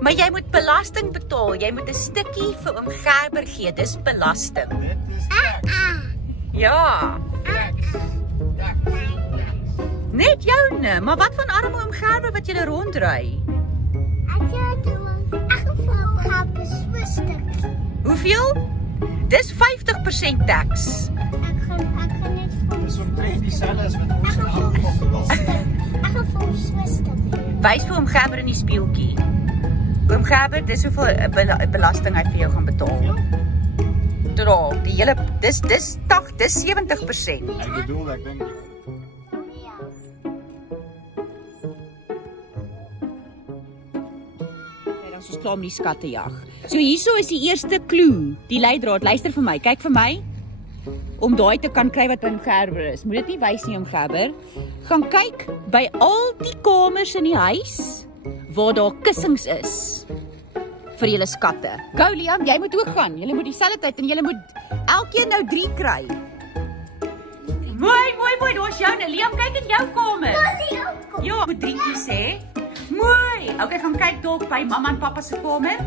Maar jy moet belasting betaal. Jy moet 'n stukkie vir oom Gerber gee. Dis belasting. Dit is tax. Ja. Tax. Net joune, maar wat van arme oom Gerber wat julle rondry? Hoeveel? Dis 50% tax. Dis omtrent dieselfde as wat ons in Alkmaar betaal. Wys vir oom Gerber in die speeltjie. Oom Gerber, dis hoeveel belasting hy vir jou gaan betaal. Dra, die hele dis 70%. Ek bedoel, ek dink Ons is klaar om die skatte jag. So hierso is die eerste klou, die leidraad. Luister vir my, kyk vir my. Om daai te kan kry wat in Gerber is. Moet dit nie wys nie, oom Gerber. Gaan kyk by al die kamers in die huis waar daar kussings is vir julle skatte. Go Liam, jy moet ook gaan. Julle moet dieselfde tyd en julle moet elkeen nou 3 kry. Mooi, daar's joune. Liam, kyk in jou kamer. Ja, moet 3 sê. Mooi. Okay, gaan kyk dalk by mamma en pappa se kamer.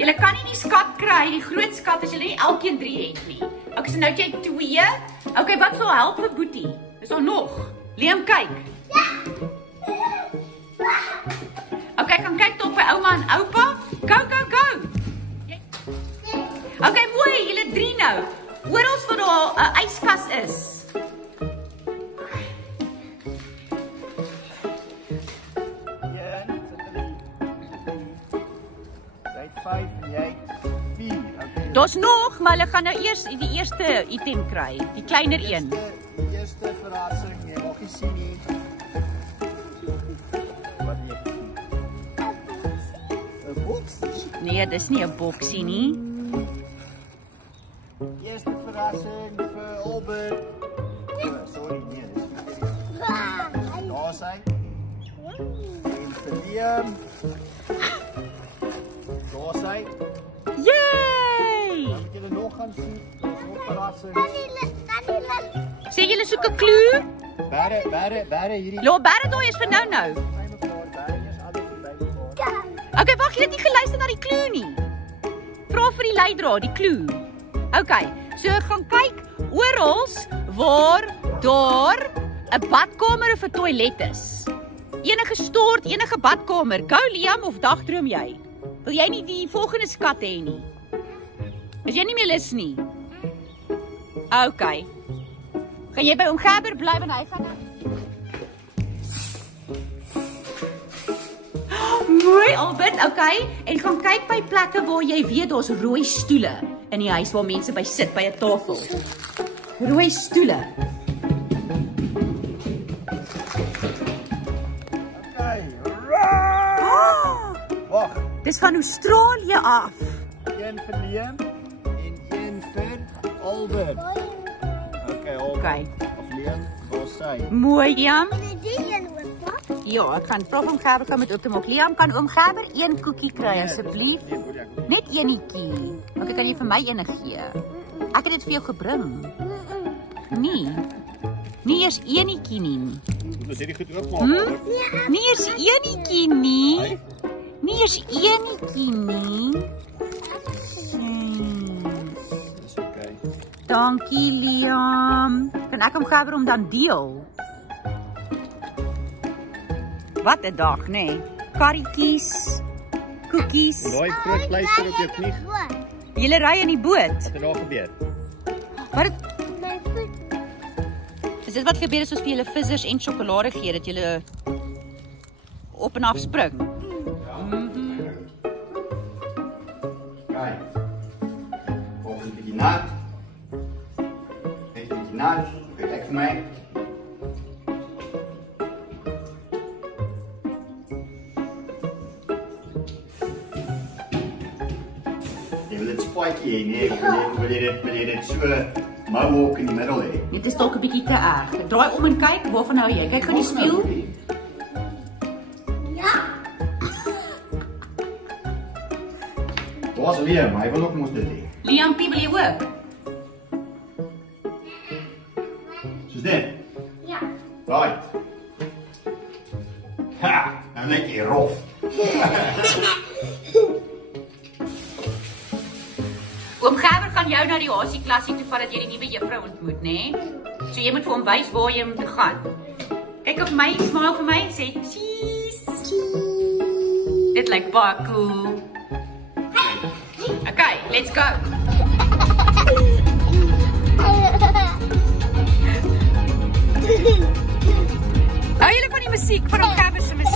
Julle kan nie die skat kry, die groot skat as julle nie elkeen 3 het nie. Okay, so nou het jy 2. Okay, wat sal help vir Boetie? Is daar nog? Liam, kyk. Okay, gaan kyk dalk by ouma en oupa. Go. Okay, mooi, julle 3 nou. Oral waar daar 'n yskas is. Daar's nog, maar hulle gaan nou eers die eerste item kry, die kleiner een. Die eerste verrassing, jy mag nie sien nie. Wat jy sien? 'n boksie? Nee, dis nie 'n boksie nie. Eerste verrassing vir Albert. Sorry, nee, dis nie. Daar sy. En vir Liam. Daar sy. Yay! Dan moet julle nog gaan sien. Nog verrassings. Sê julle soek 'n klou? Bære hierdie. Ja, bære daai is vir nou. Bære is alles by mekaar. Okay, wag, jy het nie geluister na die klou nie. Vra vir die leidraad, die klou. Okay, so gaan kyk oral waar daar 'n badkamer of 'n toilet is. Enige stort, enige badkamer. Go Liam of dagdroom jy? Wil jy nie die volgende skat hê nie? Is jy nie meer lus nie? Okay. Gaan jy by oom Gerber bly en hy gaan... Mooi Albert, okay. En gaan kyk by plekke waar jy weet daar's rooi stoele in die huis waar mense by sit by 'n tafel. Rooi stoele. Okay. Wag. Dis van Australië af. Een vir Liam en een vir Albert. Okay, Albert. Okay. Of Liam, waar sy? Mooi, Liam. Ja, ek gaan vra oom Gerber kom met oop te maak. Liam, kan oom Gerber 1 koekie kry asseblief? Net eenetjie. Okay, kan jy vir my eene gee? Ek het dit vir jou gebring. Nee. Nie eers eenetjie nie. Moet ons hierdie goed oopmaak? Nie eers eenetjie nie. Nie eers eenetjie nie. Dis okay. Dankie, Liam. Kan ek hom Gerber om dan deel? Wat 'n dag, nê? Nee. Karretjies, koekies. Daai groot pleister op jou knie. Julle ry in die boot. Wat het daar gebeur? Wat? Is dit wat gebeur as ons vir julle vissers en sjokolade gee dat julle op en af spring? Kyk. Volgens 'n bietjie nat. Net 'n bietjie nat. Kyk vir my. Jy wil dit spotjie hê, nee, wil jy dit so mohawk in die middel hê. Dit is dalk 'n bietjie te erg. Draai om en kyk, waarvan hou jy? Kyk gou die spieël. Waar's Liam? Hy wil ook mos dit hê. Liam, wil jy ook? Soos dit? Ja. Right. Nou net jy rof. Oom Gerber kan jou na die Hasie klasie toe vat dat jy die nuwe juffrou ontmoet, né? So jy moet vir hom wys waar jy moet gaan. Kyk op my, smile vir my, sê cheese. Dit lyk baie cool. Okay, let's go. Hou julle van die musiek, van Oom Gerber se musiek?